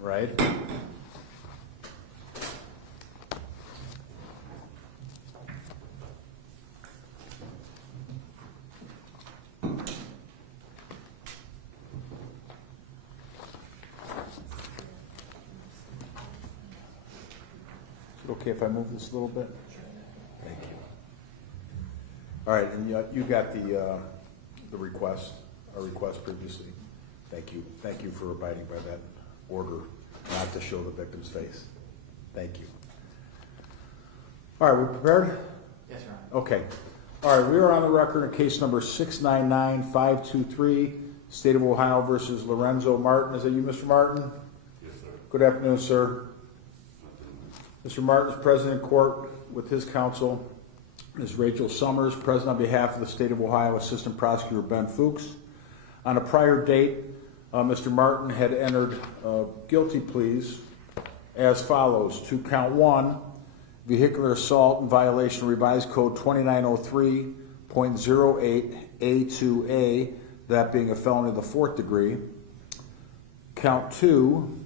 right? Okay, if I move this a little bit? Thank you. All right, and you got the request, our request previously. Thank you. Thank you for abiding by that order, not to show the victim's face. Thank you. All right, we prepared? Yes, Your Honor. Okay. All right, we are on the record in case number 699523, State of Ohio versus Lorenzo Martin. Is that you, Mr. Martin? Yes, sir. Good afternoon, sir. Mr. Martin is present in court with his counsel, Ms. Rachel Summers, present on behalf of the State of Ohio Assistant Prosecutor Ben Fuchs. On a prior date, Mr. Martin had entered guilty pleas as follows. To count 1, vehicular assault in violation of Revised Code 2903.08A2A, that being a felony of the 4th degree. Count 2,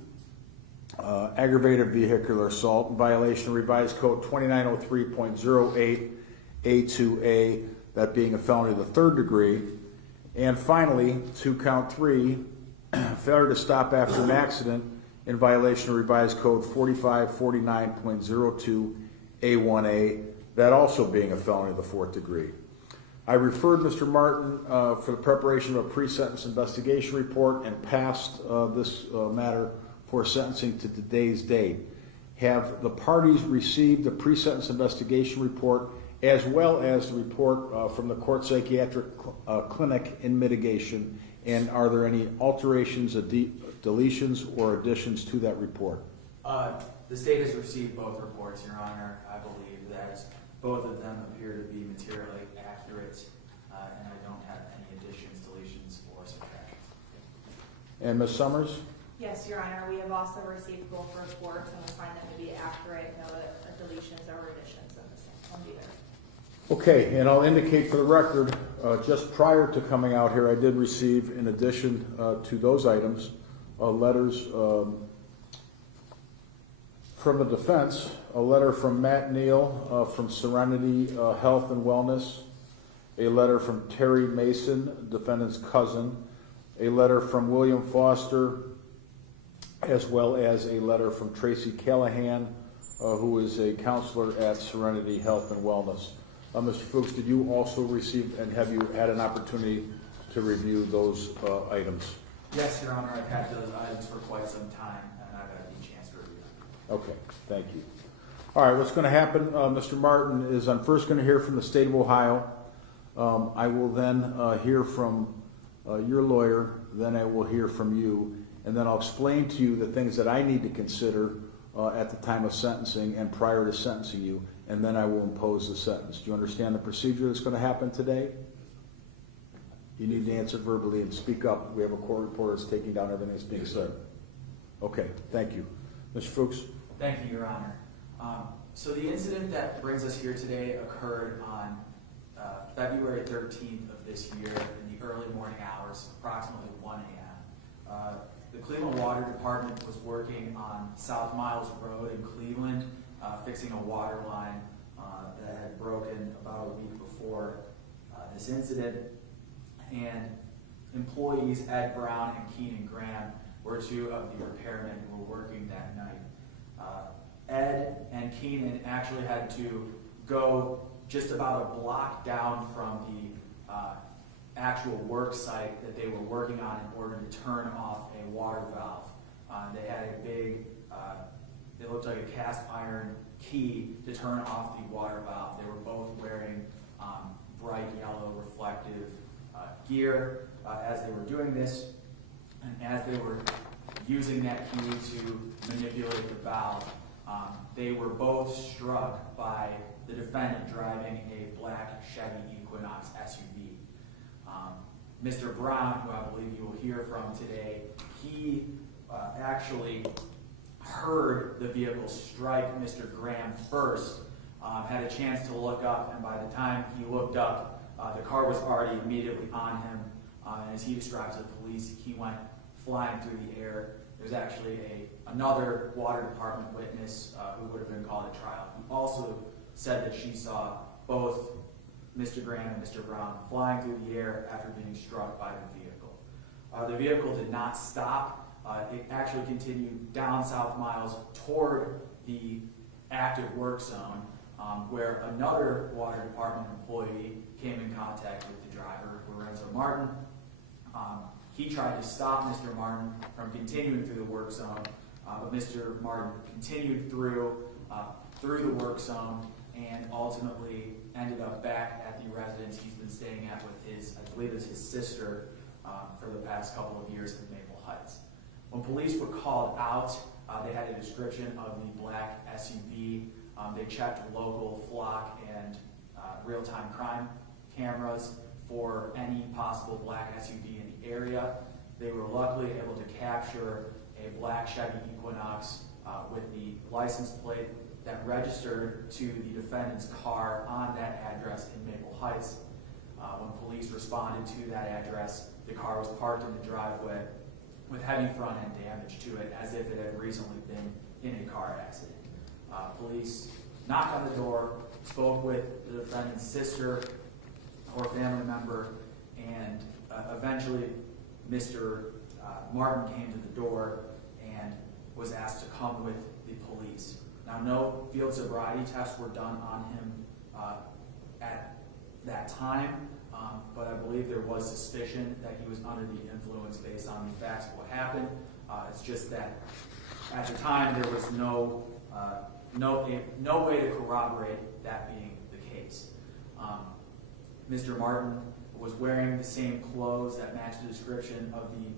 aggravated vehicular assault in violation of Revised Code 2903.08A2A, that being a felony of the 3rd degree. And finally, to count 3, failure to stop after an accident in violation of Revised Code 4549.02A1A, that also being a felony of the 4th degree. I referred Mr. Martin for the preparation of a pre-sentence investigation report and passed this matter for sentencing to today's date. Have the parties received the pre-sentence investigation report as well as the report from the court psychiatric clinic in mitigation? And are there any alterations, deletions, or additions to that report? The state has received both reports, Your Honor. I believe that both of them appear to be materially accurate, and I don't have any additions, deletions, or subtractions. And Ms. Summers? Yes, Your Honor. We have also received both reports, and we find them to be accurate. No deletions or additions in the same one either. Okay, and I'll indicate for the record, just prior to coming out here, I did receive, in addition to those items, letters from the defense, a letter from Matt Neal from Serenity Health and Wellness, a letter from Terry Mason, defendant's cousin, a letter from William Foster, as well as a letter from Tracy Callahan, who is a counselor at Serenity Health and Wellness. Mr. Fuchs, did you also receive, and have you had an opportunity to review those items? Yes, Your Honor. I've had those items for quite some time, and I've had the chance to review them. Okay, thank you. All right, what's going to happen, Mr. Martin, is I'm first going to hear from the State of Ohio. I will then hear from your lawyer, then I will hear from you, and then I'll explain to you the things that I need to consider at the time of sentencing and prior to sentencing you, and then I will impose the sentence. Do you understand the procedure that's going to happen today? You need to answer verbally and speak up. We have a court reporter that's taking down everything that's being said. Okay, thank you. Mr. Fuchs? Thank you, Your Honor. So the incident that brings us here today occurred on February 13th of this year in the early morning hours, approximately 1 a.m. The Cleveland Water Department was working on South Miles Road in Cleveland, fixing a water line that had broken about a week before this incident. And employees Ed Brown and Keenan Graham were two of the repairmen who were working that night. Ed and Keenan actually had to go just about a block down from the actual work site that they were working on in order to turn off a water valve. They had a big, it looked like a cast iron key to turn off the water valve. They were both wearing bright yellow reflective gear as they were doing this, and as they were using that key to manipulate the valve, they were both struck by the defendant driving a black Chevy Equinox SUV. Mr. Brown, who I believe you will hear from today, he actually heard the vehicle strike Mr. Graham first, had a chance to look up, and by the time he looked up, the car was already immediately on him. And as he describes to the police, he went flying through the air. there's actually another water department witness who would have been called at trial, who also said that she saw both Mr. Graham and Mr. Brown flying through the air after being struck by the vehicle. The vehicle did not stop. It actually continued down South Miles toward the active work zone, where another water department employee came in contact with the driver, Lorenzo Martin. He tried to stop Mr. Martin from continuing through the work zone, but Mr. Martin continued through the work zone and ultimately ended up back at the residence he's been staying at with his, I believe it's his sister, for the past couple of years in Maple Heights. When police were called out, they had a description of the black SUV. They checked local flock and real-time crime cameras for any possible black SUV in the area. They were luckily able to capture a black Chevy Equinox with the license plate that registered to the defendant's car on that address in Maple Heights. When police responded to that address, the car was parked in the driveway with heavy front-end damage to it, as if it had recently been in a car accident. Police knocked on the door, spoke with the defendant's sister or family member, and eventually Mr. Martin came to the door and was asked to come with the police. Now, no field sobriety tests were done on him at that time, but I believe there was suspicion that he was under the influence based on the facts of what happened. It's just that at the time there was no way to corroborate that being the case. Mr. Martin was wearing the same clothes that matched the description of the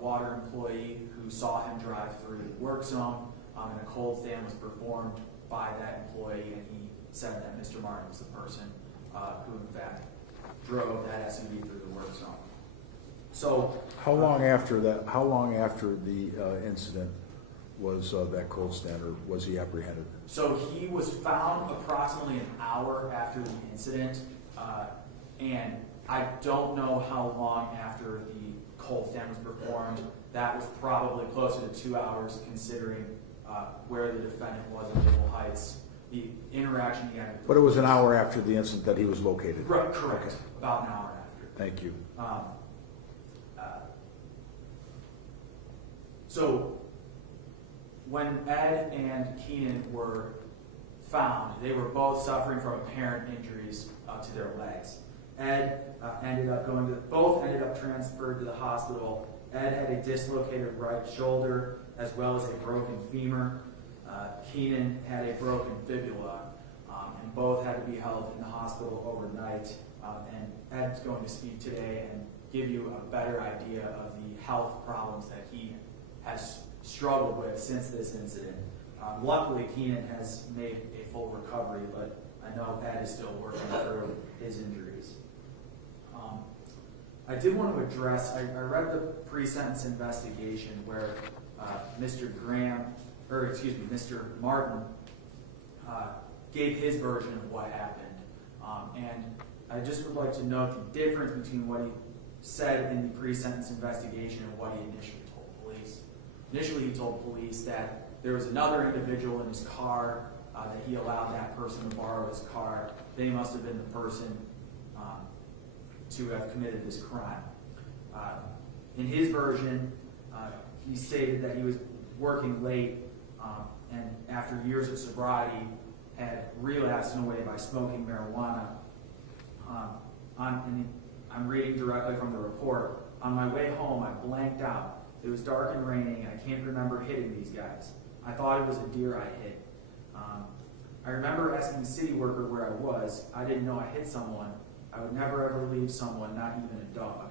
water employee who saw him drive through the work zone, and a cold stand was performed by that employee, and he said that Mr. Martin was the person who in fact drove that SUV through the work zone. So How long after the incident was that cold stand, or was he apprehended? So he was found approximately an hour after the incident, and I don't know how long after the cold stand was performed. That was probably closer to 2 hours, considering where the defendant was in Maple Heights, the interaction he had with the But it was an police. hour after the incident that he was located? Right, correct. Okay. About an hour after. Thank you. So when Ed and Keenan were found, they were both suffering from apparent injuries to their legs. Ed both ended up transferred to the hospital. Ed had a dislocated right shoulder as well as a broken femur. Keenan had a broken fibula, and both had to be held in the hospital overnight. And Ed's going to speak today and give you a better idea of the health problems that he has struggled with since this incident. Luckily, Keenan has made a full recovery, but I know Ed is still working through his injuries. I did want to address, I read the pre-sentence investigation where Mr. Martin gave his version of what happened. And I just would like to note the difference between what he said in the pre-sentence investigation and what he initially told police. Initially, he told police that there was another individual in his car, that he allowed that person to borrow his car. They must have been the person to have committed this crime. In his version, he stated that he was working late and after years of sobriety had relapsed in a way by smoking marijuana. And I'm reading directly from the report. On my way home, I blanked out. It was dark and raining, and I can't remember hitting these guys. I thought it was a deer I hit. I remember asking the city worker where I was. I didn't know I hit someone. I would never ever leave someone, not even a dog.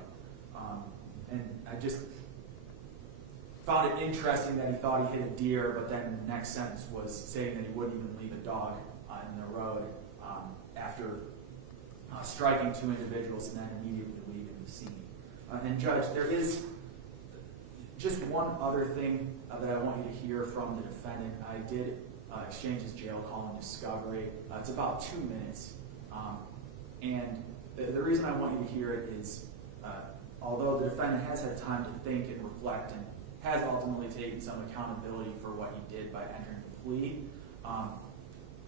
And I just found it interesting that he thought he hit a deer, but then the next sentence was saying that he wouldn't even leave a dog in the road after striking two individuals and then immediately leaving the scene. And Judge, there is just one other thing that I want you to hear from the defendant. I did exchange his jail call and discovery. It's about 2 minutes. And the reason I want you to hear it is, although the defendant has had time to think and reflect and has ultimately taken some accountability for what he did by entering the plea.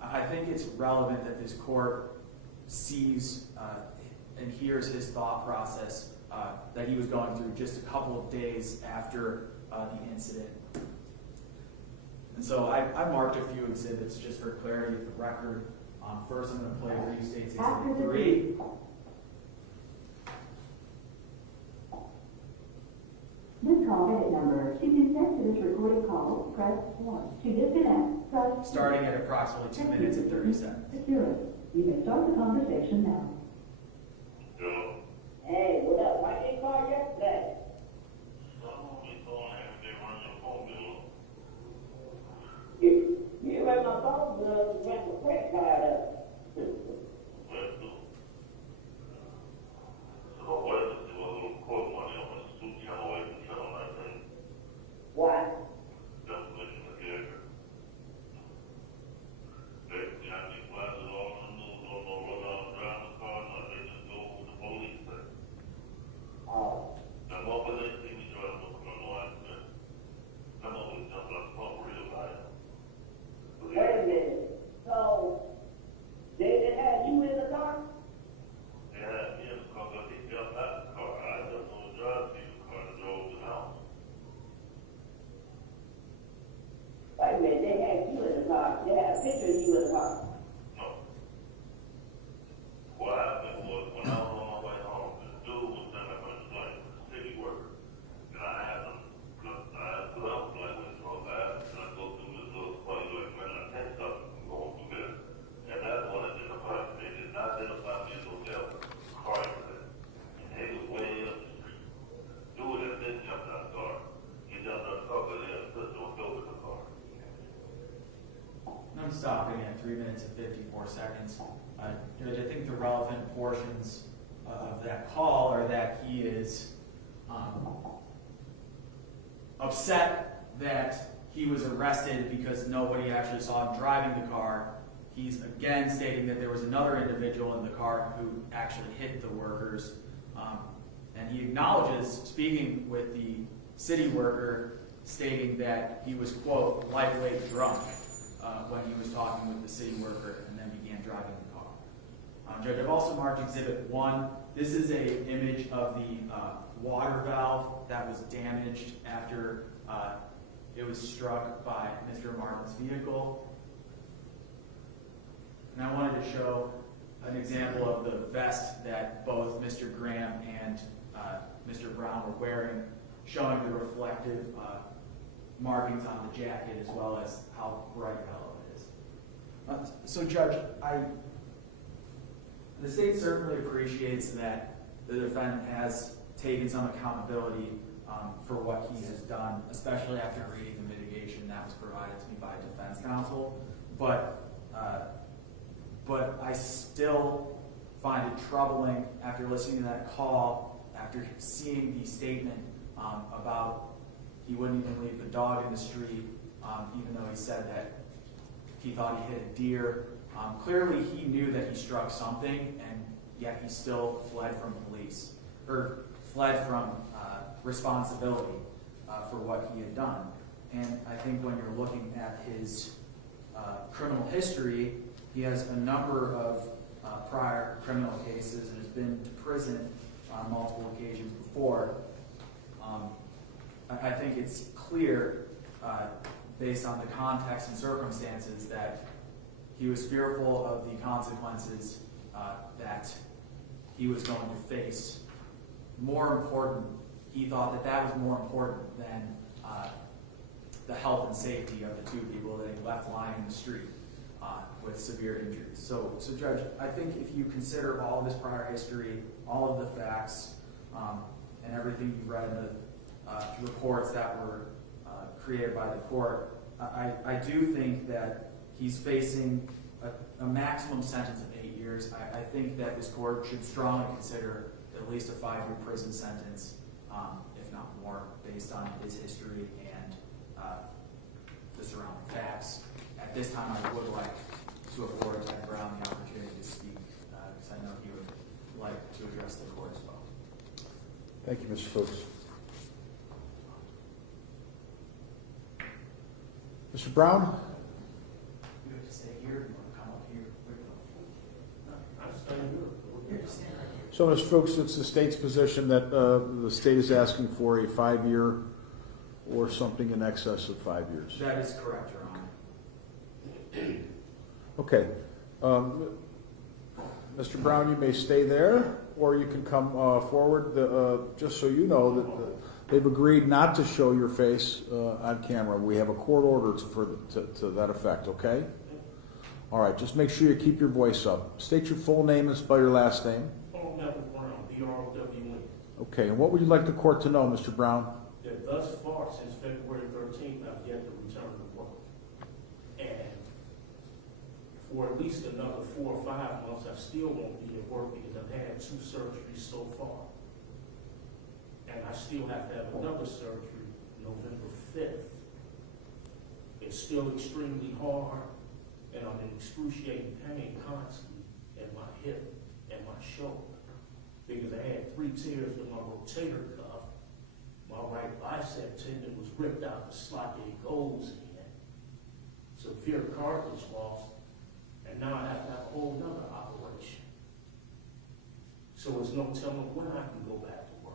I think it's relevant that this court sees and hears his thought process that he was going through just a couple of days after the incident. And so I marked a few exhibits just for clarity of the record. First, I'm going to play for you State's Exhibit 3. This call edit number. To consent to this recorded call, press 1. To disconnect, press 2. Starting at approximately 2 minutes and 30 seconds. Security. You may start the conversation now. Yo. Hey, what up? Why didn't you call yesterday? You read my phone bill and went my credit card up. Why? Oh, wait a minute. So, they had you in the car? Wait a minute, they had you in the car. They had a picture of you in the car. What happened was when I was on my way home, the dude was sitting up in the plane, city worker. And I asked him, I was like, when I asked, and I go through this little place, like, man, I can't stop going through this. And that's what identified me. They did not identify me as no devil. Car accident. And he was way up the street. Dude that didn't jump out the car. He jumped out the car, but he had a pistol and killed in the car. And I'm stopping at 3 minutes and 54 seconds. Judge, I think the relevant portions of that call are that he is upset that he was arrested because nobody actually saw him driving the car. He's again stating that there was another individual in the car who actually hit the workers. And he acknowledges, speaking with the city worker, stating that he was, quote, lightweight drunk when he was talking with the city worker and then began driving the car. Judge, I've also marked Exhibit 1. This is an image of the water valve that was damaged after it was struck by Mr. Martin's vehicle. And I wanted to show an example of the vest that both Mr. Graham and Mr. Brown were wearing, showing the reflective markings on the jacket as well as how bright yellow it is. So Judge, the state certainly appreciates that the defendant has taken some accountability for what he has done, especially after reading the mitigation that was provided to me by defense counsel. But I still find it troubling after listening to that call, after seeing the statement about he wouldn't even leave the dog in the street, even though he said that he thought he hit a deer. Clearly he knew that he struck something, and yet he still fled from police, or fled from responsibility for what he had done. And I think when you're looking at his criminal history, he has a number of prior criminal cases and has been to prison on multiple occasions before. I think it's clear, based on the context and circumstances, that he was fearful of the consequences that he was going to face. More important, he thought that that was more important than the health and safety of the two people that he left lying in the street with severe injuries. So Judge, I think if you consider all of his prior history, all of the facts, and everything you've read in the reports that were created by the court, I do think that he's facing a maximum sentence of 8 years. I think that this court should strongly consider at least a 5-year prison sentence, if not more, based on his history and the surrounding facts. At this time, I would like to afford Ted Brown the opportunity to speak, because I know he would like to address the court as well. Thank you, Mr. Fuchs. Mr. Brown? You have to stay here, you want to come up here? I'm staying here. You're just staying right here. So, Ms. Fuchs, it's the state's position that the state is asking for a 5-year or something in excess of 5 years. That is correct, Your Honor. Okay. Mr. Brown, you may stay there, or you can come forward. Just so you know, that they've agreed not to show your face on camera. We have a court order to that effect, okay? All right, just make sure you keep your voice up. State your full name and spell your last name. Paul Neville Brown, B-R-O-W-N. Okay, and what would you like the court to know, Mr. Brown? That thus far, since February 13th, I've yet to return to work. And for at least another 4 or 5 months, I still won't be at work because I've had 2 surgeries so far. And I still have to have another surgery November 5th. It's still extremely hard, and I'm in excruciating pain constantly in my hip and my shoulder because I had 3 tears in my rotator cuff. My right bicep tendon was ripped out the slot that it goes in. Severe cartilage loss, and now I have to have a whole nother operation. So there's no telling when I can go back to work.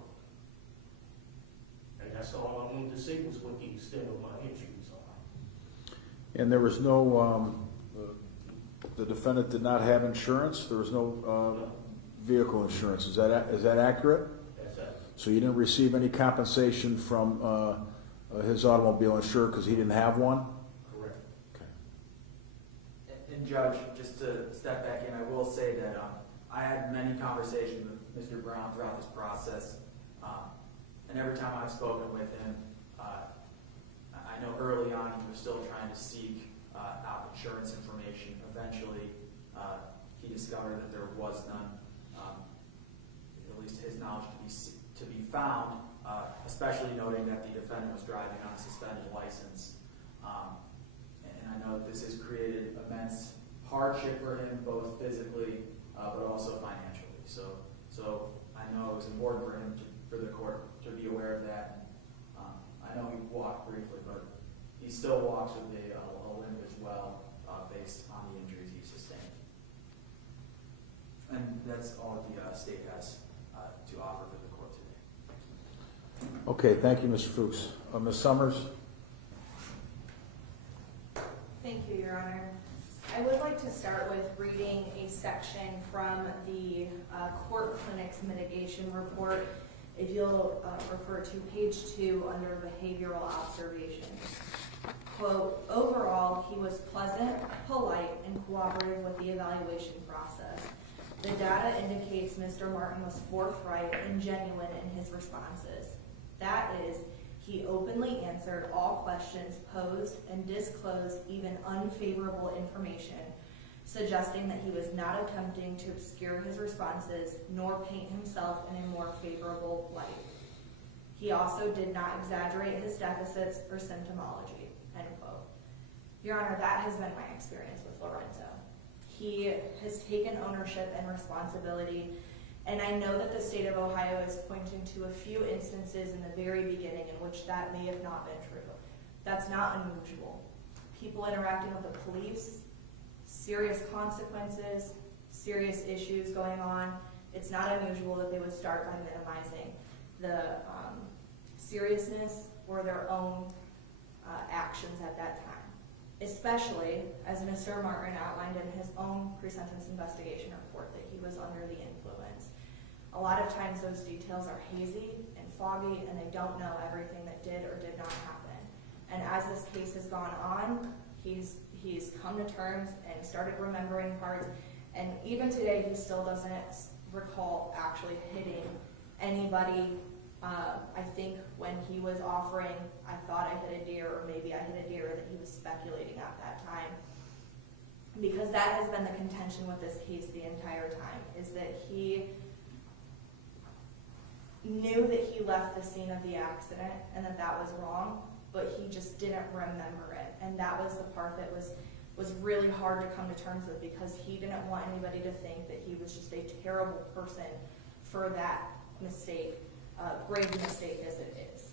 And that's all I wanted to say was what the extent of my injuries are. And there was no, the defendant did not have insurance? There was no vehicle insurance. Is that accurate? That's that. So you didn't receive any compensation from his automobile insurer because he didn't have one? Correct. And Judge, just to step back in, I will say that I had many conversations with Mr. Brown throughout this process. And every time I've spoken with him, I know early on he was still trying to seek out insurance information. Eventually, he discovered that there was none, at least to his knowledge, to be found, especially noting that the defendant was driving on a suspended license. And I know that this has created immense hardship for him, both physically but also financially. So I know it was important for the court to be aware of that. I know he walked briefly, but he still walks with a limp as well, based on the injuries he sustained. And that's all the state has to offer for the court today. Okay, thank you, Mr. Fuchs. Ms. Summers? Thank you, Your Honor. I would like to start with reading a section from the court clinic's mitigation report. If you'll refer to page 2 under behavioral observations. Quote, overall, he was pleasant, polite, and cooperative with the evaluation process. The data indicates Mr. Martin was forthright and genuine in his responses. That is, he openly answered all questions posed and disclosed even unfavorable information, suggesting that he was not attempting to obscure his responses nor paint himself in a more favorable light. He also did not exaggerate his deficits or symptomology, end quote. Your Honor, that has been my experience with Lorenzo. He has taken ownership and responsibility, and I know that the state of Ohio is pointing to a few instances in the very beginning in which that may have not been true. That's not unusual. People interacting with the police, serious consequences, serious issues going on, it's not unusual that they would start by minimizing the seriousness or their own actions at that time. Especially, as Mr. Martin outlined in his own pre-sentence investigation report, that he was under the influence. A lot of times those details are hazy and foggy, and they don't know everything that did or did not happen. And as this case has gone on, he's come to terms and started remembering parts, and even today he still doesn't recall actually hitting anybody. I think when he was offering, I thought I hit a deer, or maybe I hit a deer, that he was speculating at that time. Because that has been the contention with this case the entire time, is that he knew that he left the scene of the accident and that that was wrong, but he just didn't remember it. And that was the part that was really hard to come to terms with, because he didn't want anybody to think that he was just a terrible person for that mistake, grave mistake as it is.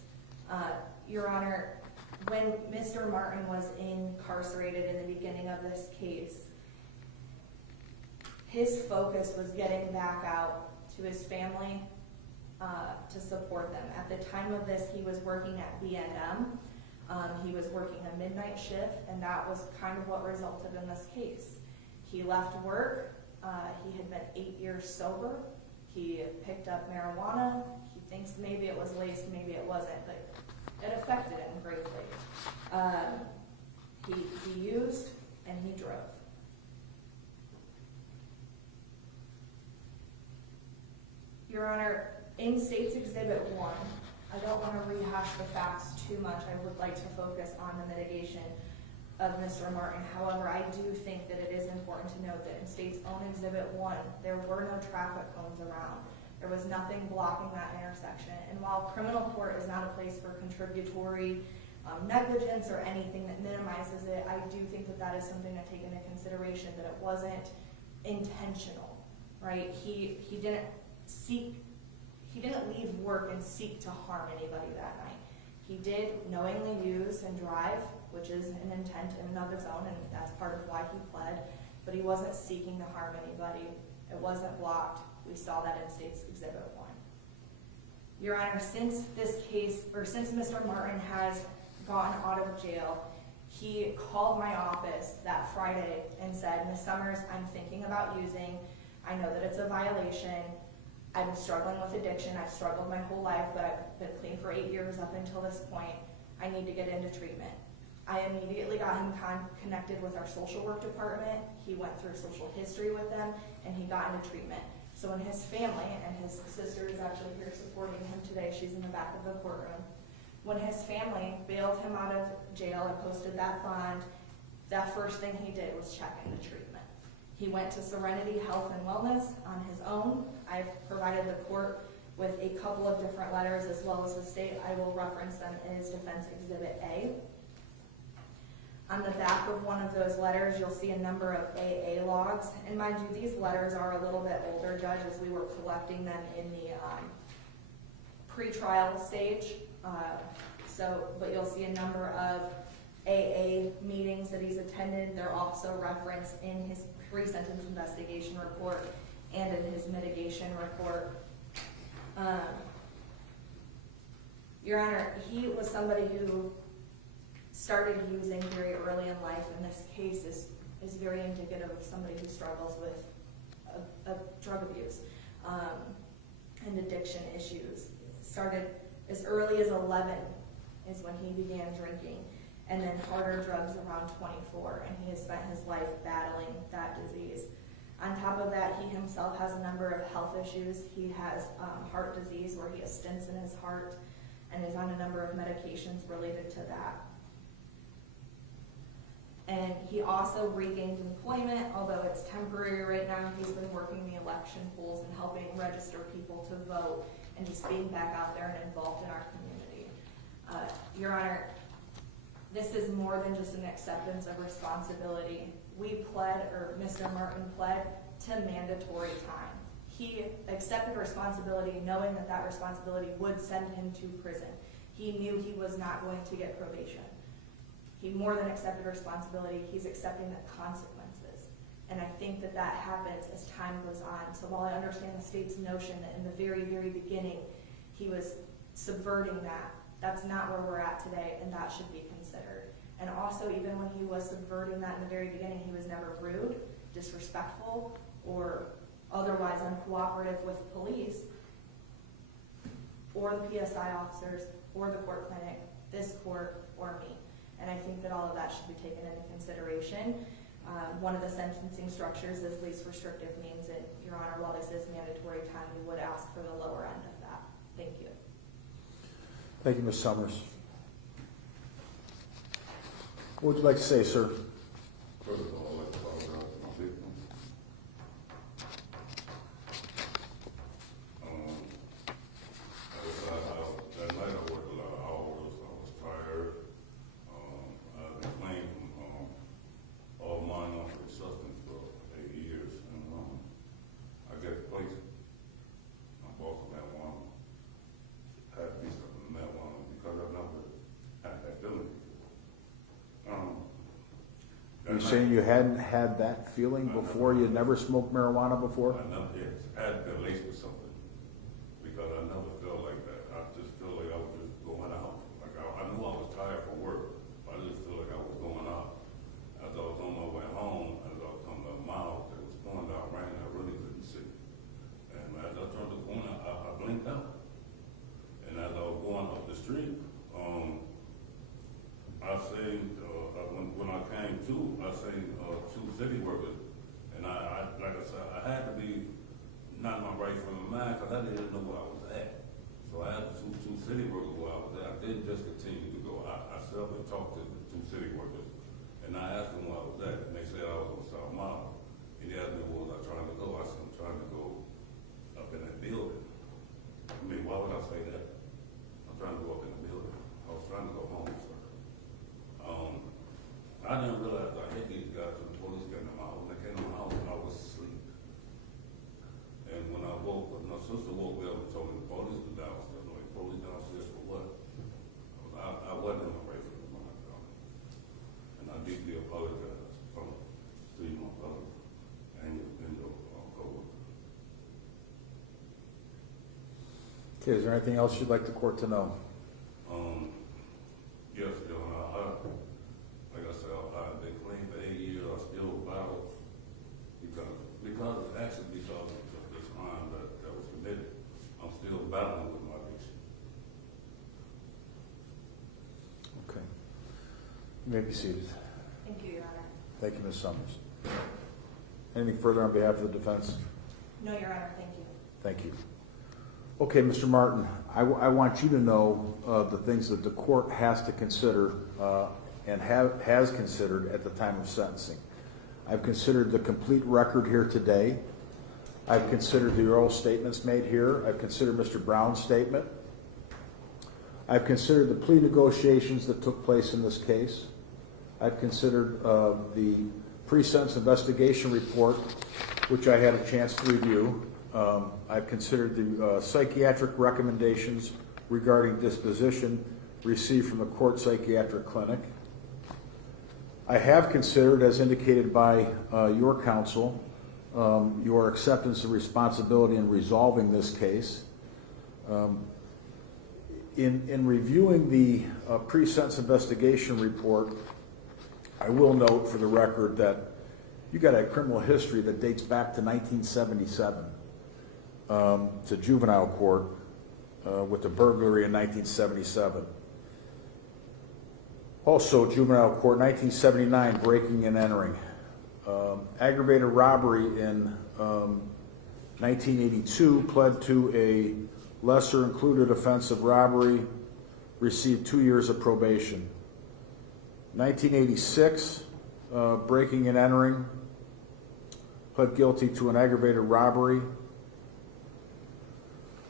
Your Honor, When Mr. Martin was incarcerated in the beginning of this case, his focus was getting back out to his family to support them. At the time of this, he was working at B&M. He was working a midnight shift, and that was kind of what resulted in this case. He left work. He had been 8 years sober. He picked up marijuana. He thinks maybe it was laced, maybe it wasn't, but it affected him greatly. He used and he drove. Your Honor, in State's Exhibit 1, I don't want to rehash the facts too much. I would like to focus on the mitigation of Mr. Martin. However, I do think that it is important to note that in State's own Exhibit 1, there were no traffic cones around. There was nothing blocking that intersection. And while criminal court is not a place for contributory negligence or anything that minimizes it, I do think that that is something to take into consideration, that it wasn't intentional, right? He didn't leave work and seek to harm anybody that night. He did knowingly use and drive, which is an intent in and of its own, and that's part of why he pled, but he wasn't seeking to harm anybody. It wasn't blocked. We saw that in State's Exhibit 1. Your Honor, since this case, or since Mr. Martin has gotten out of jail, he called my office that Friday and said, Ms. Summers, I'm thinking about using. I know that it's a violation. I'm struggling with addiction. I've struggled my whole life, but I've been clean for 8 years up until this point. I need to get into treatment. I immediately got him connected with our social work department. He went through social history with them, and he got into treatment. So when his family, and his sister is actually here supporting him today, she's in the back of the courtroom. When his family bailed him out of jail and posted that bond, that first thing he did was check into treatment. He went to Serenity Health and Wellness on his own. I've provided the court with a couple of different letters, as well as the state. I will reference them as Defense Exhibit A. On the back of one of those letters, you'll see a number of AA logs. And mind you, these letters are a little bit older, Judge, as we were collecting them in the pre-trial stage. But you'll see a number of AA meetings that he's attended. They're also referenced in his pre-sentence investigation report and in his mitigation report. Your Honor, he was somebody who started using very early in life, and this case is very indicative of somebody who struggles with drug abuse and addiction issues. Started as early as 11 is when he began drinking, and then harder drugs around 24, and he has spent his life battling that disease. On top of that, he himself has a number of health issues. He has heart disease where he has stents in his heart and is on a number of medications related to that. And he also regained employment, although it's temporary right now. He's been working the election polls and helping register people to vote, and he's being back out there and involved in our community. Your Honor, this is more than just an acceptance of responsibility. We pled, or Mr. Martin pled, to mandatory time. He accepted responsibility knowing that that responsibility would send him to prison. He knew he was not going to get probation. He more than accepted responsibility, he's accepting the consequences. And I think that that happens as time goes on. So while I understand the state's notion that in the very, very beginning he was subverting that, that's not where we're at today, and that should be considered. And also, even when he was subverting that in the very beginning, he was never rude, disrespectful, or otherwise uncooperative with police, or the PSI officers, or the court clinic, this court, or me. And I think that all of that should be taken into consideration. One of the sentencing structures is least restrictive means that, Your Honor, while this is mandatory time, we would ask for the lower end of that. Thank you. Thank you, Ms. Summers. What would you like to say, sir? First of all, I'd like to apologize to my victims. That night I worked a lot of hours. I was tired. I've been clean from all mine off of substance for 8 years. And I got the place. I bought some marijuana. Had to be something marijuana because I've never had that feeling before. you saying you hadn't had that feeling before? You never smoked marijuana before? I never, yes, I had been laced with something, because I never felt like that. I just felt like I was just going out. Like, I knew I was tired from work, but I just felt like I was going out. As I was on my way home, as I was coming a mile, it was pouring down rain, I really couldn't see. And as I turned the corner, I blinked out. And as I was going up the street, I seen, when I came to, I seen two city workers, and I like I said, I had to be not my right frame of mind, because I didn't know where I was at. So I had two city workers where I was at. I didn't just continue to go. I sat up and talked to the two city workers, and I asked them where I was at, and they said I was on South Mile. And they asked me where was I trying to go. I said I'm trying to go up in that building. I mean, why would I say that? I'm trying to go up in the building. I was trying to go home, sir. I didn't realize I hit these guys when the police came to my house. When they came to my house, I was asleep. And when I woke up, my sister woke me up and told me the police was downstairs. I'm like, police downstairs for what? I wasn't in my right frame of mind, and I deeply apologize to you, my brother, and your co-worker. Okay, is there anything else you'd like the court to know? Yes, Your Honor. Like I said, I've been clean for 8 years. I still battle because of this crime that was committed. I'm still battling with my addiction. Okay. You may be seated. Thank you, Your Honor. Thank you, Ms. Summers. Anything further on behalf of the defense? No, Your Honor, thank you. Thank you. Okay, Mr. Martin, I want you to know the things that the court has to consider and has considered at the time of sentencing. I've considered the complete record here today. I've considered the oral statements made here. I've considered Mr. Brown's statement. I've considered the plea negotiations that took place in this case. I've considered the pre-sentence investigation report, which I had a chance to review. I've considered the psychiatric recommendations regarding disposition received from the court psychiatric clinic. I have considered, as indicated by your counsel, your acceptance of responsibility in resolving this case. In reviewing the pre-sentence investigation report, I will note for the record that you got a criminal history that dates back to 1977 to juvenile court with the burglary in 1977. Also, juvenile court, 1979, breaking and entering. Aggravated robbery in 1982, pled to a lesser included offense of robbery, received 2 years of probation. 1986, breaking and entering, pled guilty to an aggravated robbery,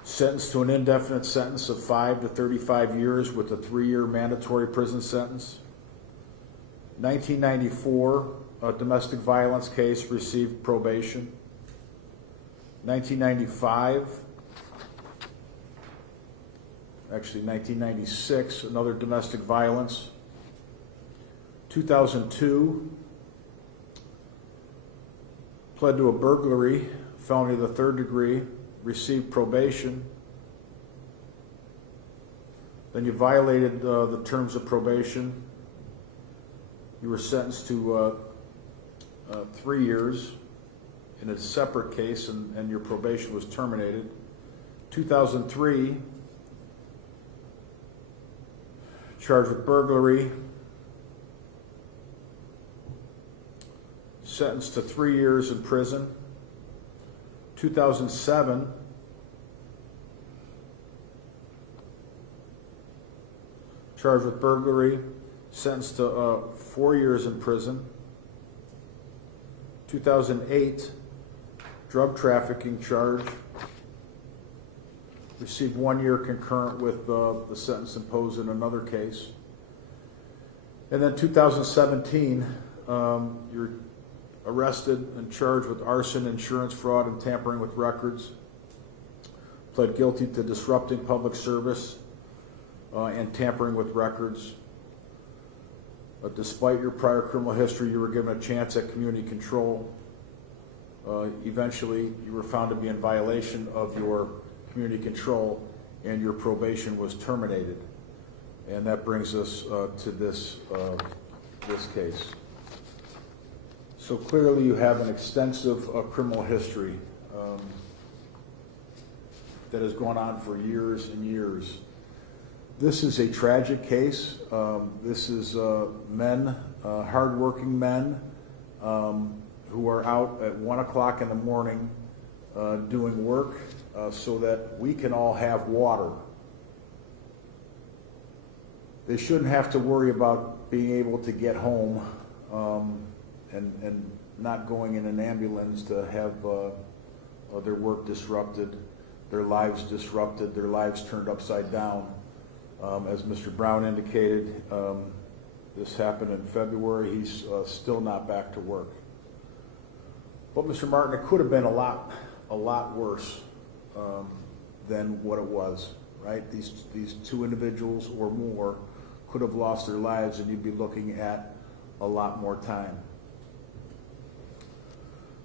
sentenced to an indefinite sentence of 5 to 35 years with a 3-year mandatory prison sentence. 1994, a domestic violence case, received probation. 1996, another domestic violence. 2002, pled to a burglary, felony of the 3rd degree, received probation. Then you violated the terms of probation. You were sentenced to 3 years in a separate case, and your probation was terminated. 2003, charged with burglary, sentenced to 3 years in prison. 2007, charged with burglary, sentenced to 4 years in prison. 2008, drug trafficking charge, received 1 year concurrent with the sentence imposed in another case. And then 2017, you're arrested and charged with arson, insurance fraud, and tampering with records. Pled guilty to disrupting public service and tampering with records. Despite your prior criminal history, you were given a chance at community control. Eventually, you were found to be in violation of your community control, and your probation was terminated. And that brings us to this case. So clearly, you have an extensive criminal history that has gone on for years and years. This is a tragic case. This is men, hardworking men, who are out at 1 o'clock in the morning doing work so that we can all have water. They shouldn't have to worry about being able to get home and not going in an ambulance to have their work disrupted, their lives disrupted, their lives turned upside down. As Mr. Brown indicated, this happened in February. He's still not back to work. But Mr. Martin, it could have been a lot worse than what it was, right? These two individuals or more could have lost their lives, and you'd be looking at a lot more time.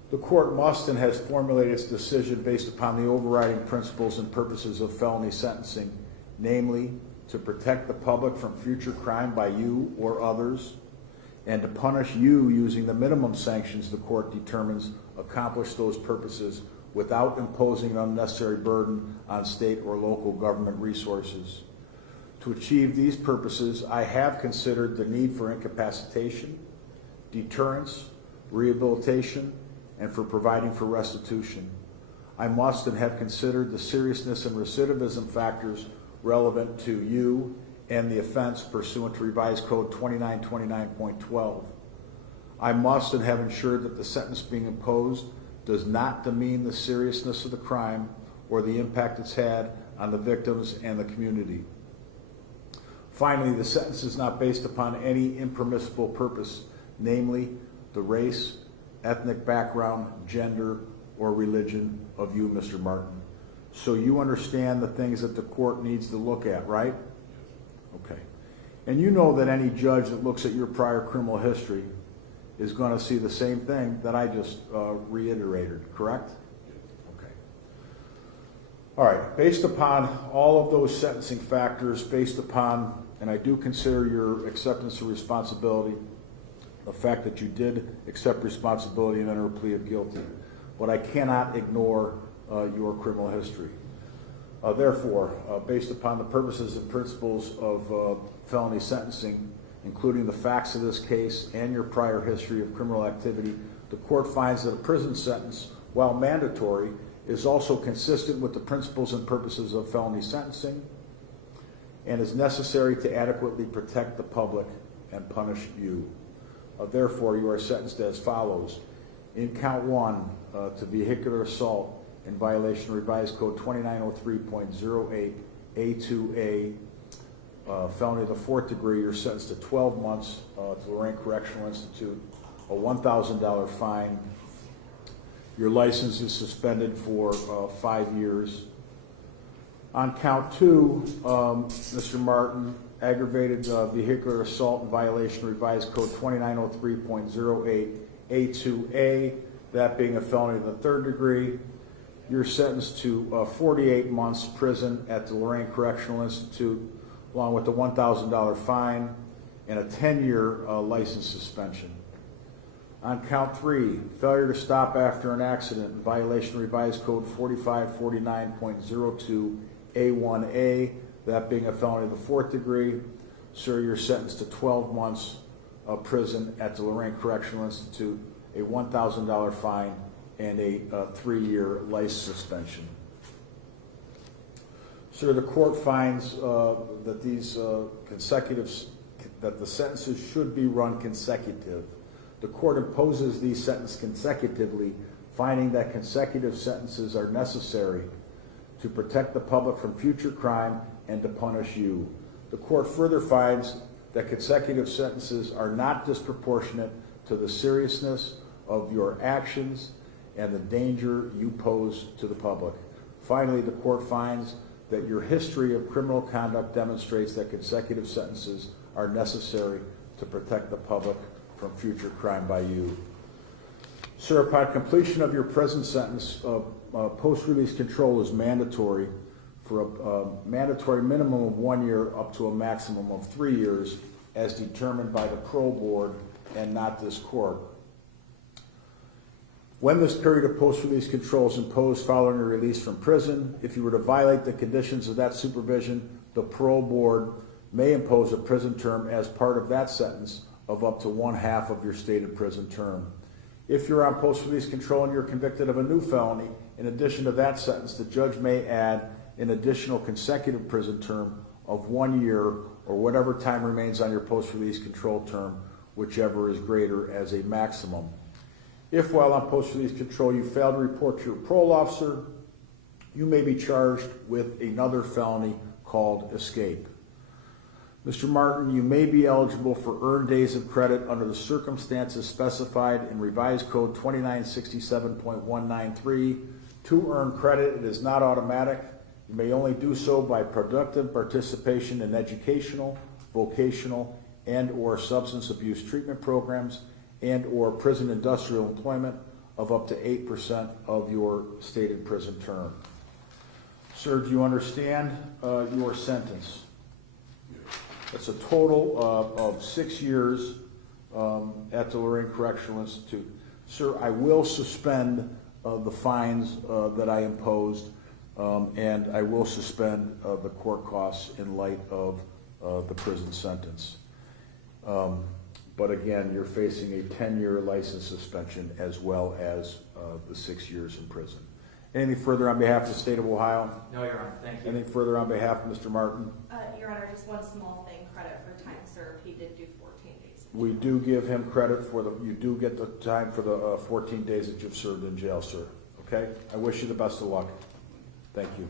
The court must and has formulated its decision based upon the overriding principles and purposes of felony sentencing, namely, to protect the public from future crime by you or others, and to punish you using the minimum sanctions the court determines accomplish those purposes without imposing an unnecessary burden on state or local government resources. To achieve these purposes, I have considered the need for incapacitation, deterrence, rehabilitation, and for providing for restitution. I must and have considered the seriousness and recidivism factors relevant to you and the offense pursuant to Revised Code 2929.12. I must and have ensured that the sentence being imposed does not demean the seriousness of the crime or the impact it's had on the victims and the community. Finally, the sentence is not based upon any impermissible purpose, namely the race, ethnic background, gender, or religion of you, Mr. Martin. So you understand the things that the court needs to look at, right? Okay. And you know that any judge that looks at your prior criminal history is going to see the same thing that I just reiterated, correct? Okay. All right. Based upon all of those sentencing factors, based upon, and I do consider your acceptance of responsibility, the fact that you did accept responsibility and enter a plea of guilty, but I cannot ignore your criminal history. Therefore, based upon the purposes and principles of felony sentencing, including the facts of this case and your prior history of criminal activity, the court finds that a prison sentence, while mandatory, is also consistent with the principles and purposes of felony sentencing and is necessary to adequately protect the public and punish you. Therefore, you are sentenced as follows. In count 1, to vehicular assault in violation of Revised Code 2903.08 A2A, felony of the 4th degree, you're sentenced to 12 months to Lorraine Correctional Institute, a $1,000 fine. Your license is suspended for 5 years. On count 2, Mr. Martin, aggravated vehicular assault in violation of Revised Code 2903.08 A2A, that being a felony of the 3rd degree. You're sentenced to 48 months prison at the Lorraine Correctional Institute, along with the $1,000 fine and a 10-year license suspension. On count 3, failure to stop after an accident in violation of Revised Code 4549.02 A1A, that being a felony of the 4th degree. Sir, you're sentenced to 12 months of prison at the Lorraine Correctional Institute, a $1,000 fine, and a 3-year license suspension. Sir, the court finds that these that the sentences should be run consecutive. The court imposes these sentences consecutively, finding that consecutive sentences are necessary to protect the public from future crime and to punish you. The court further finds that consecutive sentences are not disproportionate to the seriousness of your actions and the danger you pose to the public. Finally, the court finds that your history of criminal conduct demonstrates that consecutive sentences are necessary to to protect the public from future crime by you. Sir, upon completion of your present sentence, post-release control is mandatory for a mandatory minimum of 1 year up to a maximum of 3 years as determined by the parole board and not this court. When this period of post-release control is imposed following a release from prison, if you were to violate the conditions of that supervision, the parole board may impose a prison term as part of that sentence of up to 1/2 of your stated prison term. If you're on post-release control and you're convicted of a new felony, in addition to that sentence, the judge may add an additional consecutive prison term of 1 year or whatever time remains on your post-release control term, whichever is greater as a maximum. If while on post-release control you fail to report to your parole officer, you may be charged with another felony called escape. Mr. Martin, you may be eligible for earned days of credit under the circumstances specified in Revised Code 2967.193. To earn credit, it is not automatic. You may only do so by productive participation in educational, vocational, and/or substance abuse treatment programs and/or prison industrial employment of up to 8% of your stated prison term. Sir, do you understand your sentence? It's a total of 6 years at the Lorraine Correctional Institute. Sir, I will suspend the fines that I imposed, and I will suspend the court costs in light of the prison sentence. But again, you're facing a 10-year license suspension as well as the 6 years in prison. Anything further on behalf of the state of Ohio? No, Your Honor, thank you. Anything further on behalf of Mr. Martin? Your Honor, just one small thing, credit for time served. He did do 14 days. We do give him credit for you do get the time for the 14 days that you've served in jail, sir. Okay? I wish you the best of luck. Thank you.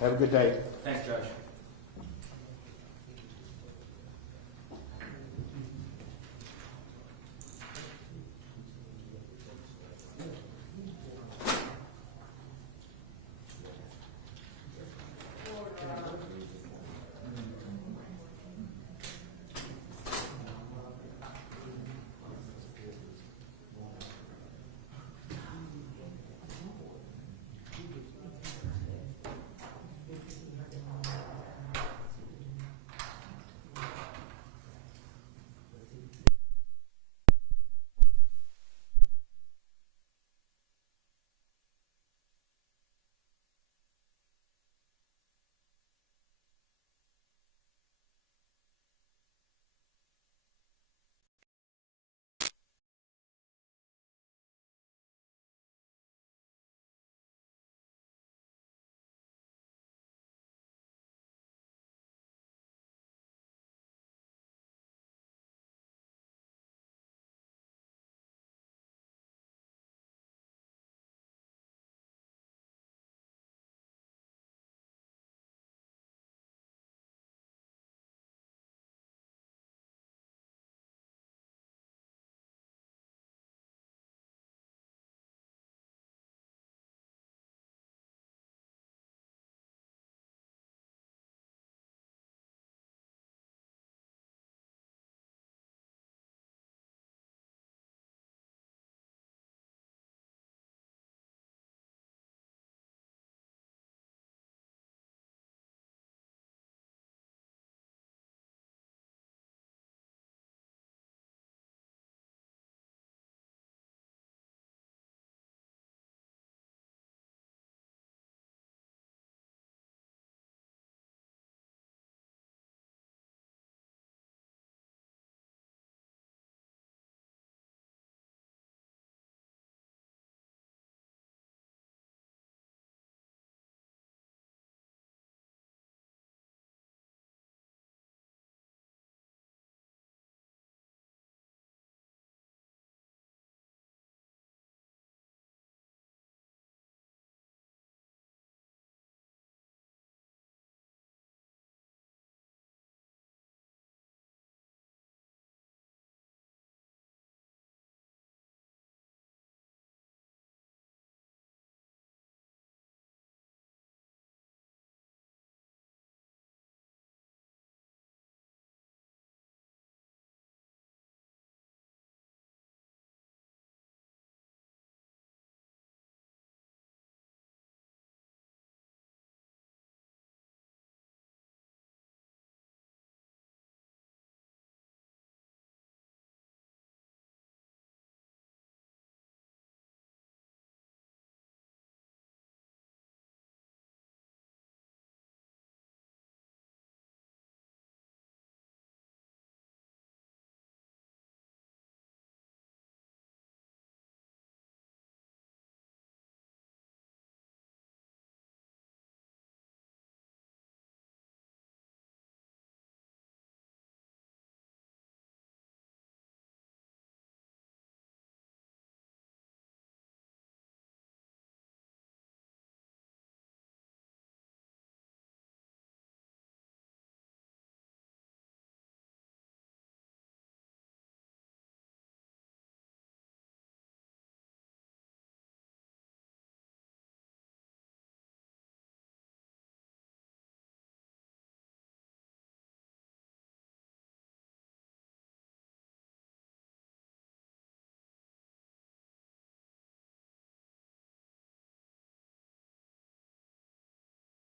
Have a good day. Thanks, Judge.